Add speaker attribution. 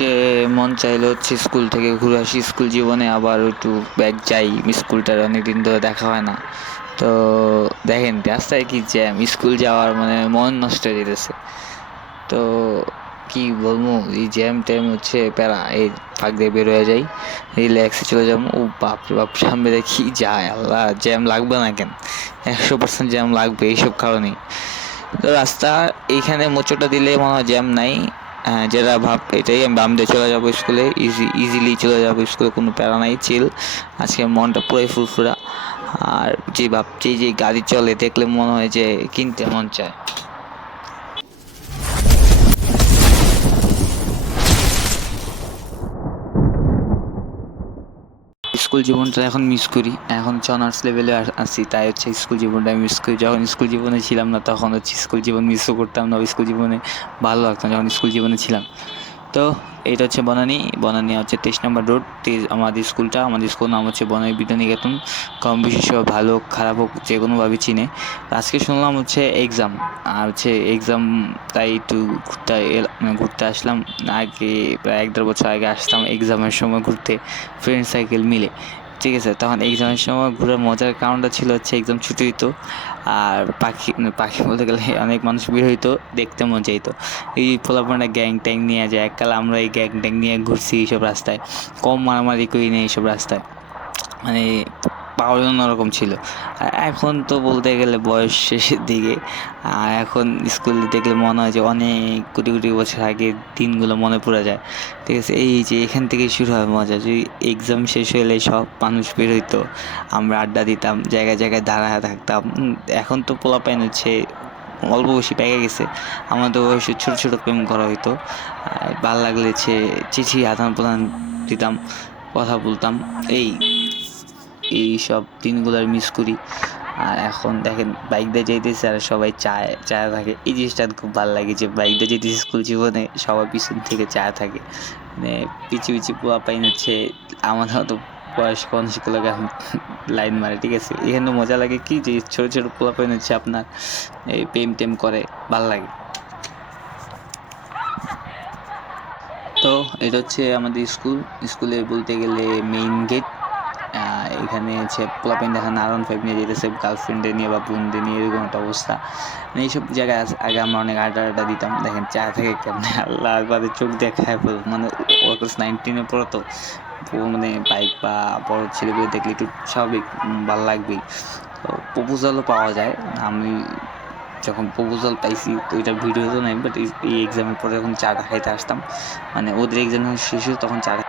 Speaker 1: আজকে মন চাইলো হচ্ছে স্কুল থেকে ঘুরে আসি। স্কুল জীবনে আবার একটু ব্যাগ যাই। স্কুলটার অনেকদিন ধরে দেখা হয় না। তো দেখেন, রাস্তায় কি জ্যাম স্কুল যাওয়ার মানে মন নষ্ট হয়ে যেতেছে। তো কি বলব, এই জ্যাম ট্যাম হচ্ছে প্যারা, এই ফাঁক দিয়ে বের হয়ে যাই রিল্যাক্সে চলে যাব। ও বাপ বাপ, সামনে দেখি যায় আল্লাহ জ্যাম লাগবে না কেন? একশো পার্সেন্ট জ্যাম লাগবে এইসব কারণেই। তো রাস্তা, এইখানে মোচটা দিলে মনে হয় জ্যাম নাই। যেটা ভাব এটাই আমি বামদে চলে যাব স্কুলে। ইজি ইজিলি চলে যাব স্কুলে, কোনো প্যারা নাই চিল আজকে মনটা পুরোই ফুরফুরা। আর যে ভাবছি যে গাড়ি চলে, দেখলে মনে হয় যে কিনতে মন চায়। স্কুল জীবনটা এখন মিস করি। এখন হচ্ছে অনার্স লেভেলে আসি তাই হচ্ছে স্কুল জীবনটা মিস করি। যখন স্কুল জীবনে ছিলাম না, তখন হচ্ছে স্কুল জীবন মিসও করতাম না স্কুল জীবনে ভালো লাগতাম যখন স্কুল জীবনে ছিলাম। তো এটা হচ্ছে বনানি। বনানি হচ্ছে তেইশ নম্বর রোড। আমাদের স্কুলটা, আমাদের স্কুল নাম হচ্ছে বনানী বিদ্যানিকেতন। কম বিশেষ ভালো, খারাপ হোক, যে কোনোভাবে চিনে। আজকে শুনলাম হচ্ছে এক্সাম আর হচ্ছে এক্সাম তাই একটু ঘুরতে মানে ঘুরতে আসলাম। আগে প্রায় এক দেড় বছর আগে আসতাম এক্সামের সময় ঘুরতে। ফ্রেন্ড সাইকেল মিলে। ঠিক আছে, তখন এক্সামের সময় ঘোরার মজার কারণটা ছিল হচ্ছে একদম ছুটি হইতো। আর পাখি পাখি বলতে গেলে অনেক মানুষ বের হইতো, দেখতে মন চাইতো। এই পোলাপানা গ্যাং ট্যাং নিয়ে যায়, এককাল আমরা এই গ্যাং ট্যাং নিয়ে ঘুরছি এইসব রাস্তায়। কম মারামারি করি নেই এইসব রাস্তায়। মানে পাওয়ার অন্যরকম ছিল। আর এখন তো বলতে গেলে বয়স শেষের দিকে। আর এখন স্কুল দেখলে মনে হয় যে অনেক কোটি কোটি বছর আগে দিনগুলো মনে পড়ে যায়। ঠিক আছে, এই যে এখান থেকেই শুরু হয় মজা। যে এক্সাম শেষ হলে সব মানুষ বের হইতো, আমরা আড্ডা দিতাম, জায়গায় জায়গায় দাঁড়ায় থাকতাম। এখন তো পোলাপাইন হচ্ছে অল্প বয়সী পেকে গেছে। আমাদের বয়সে ছোটো ছোটো প্রেম করা হইতো। আর ভালো লাগলে হচ্ছে চিঠি আদান প্রদান দিতাম, কথা বলতাম। এই এই সব দিনগুলো মিস করি। আর এখন দেখেন বাইক দিয়ে যেতেছে আর সবাই চায় চায় থাকে। এই জিনিসটা খুব ভালো লাগে যে বাইক দিয়ে যেতেছে স্কুল জীবনে, সবার পিছন থেকে চায় থাকে। মানে পিছু পিছু পোয়া পাইন হচ্ছে আমাদের মতো বয়স্ক মানুষগুলো লাইন মারে, ঠিক আছে? এখানে মজা লাগে কি যে ছোটো ছোটো পোলা পাইন হচ্ছে আপনার এই প্রেম টেম করে, ভালো লাগে। তো এটা হচ্ছে আমাদের স্কুল স্কুলে বলতে গেলে মেইন গেট এখানে হচ্ছে পোলাপেন দেখা নারায়ণ ফাইভ নিয়ে যেতেছে গার্লফ্রেন্ডে নিয়ে বা বোনদের নিয়ে, এরকম একটা অবস্থা। মানে এইসব জায়গায় আগে আমরা অনেক আড্ডা আড্ডা দিতাম। দেখেন চা থেকে কেমন আল্লাহ একবারে চোখ দেখায় মানে ওর ক্লাস নাইনটিনে পড়ো তো মানে বাইক বা বড় ছেলেগুলো দেখলে একটু স্বাভাবিক ভালো লাগবেই। তো প্রপোজালও পাওয়া যায়। আমি যখন প্রপোজাল পাইছি, তো এটা ভিডিও তো নাই বাট এই এক্সামের পরে যখন চাটা খাইতে আসতাম মানে ওদের এক্সাম শেষ হতো, তখন চাটা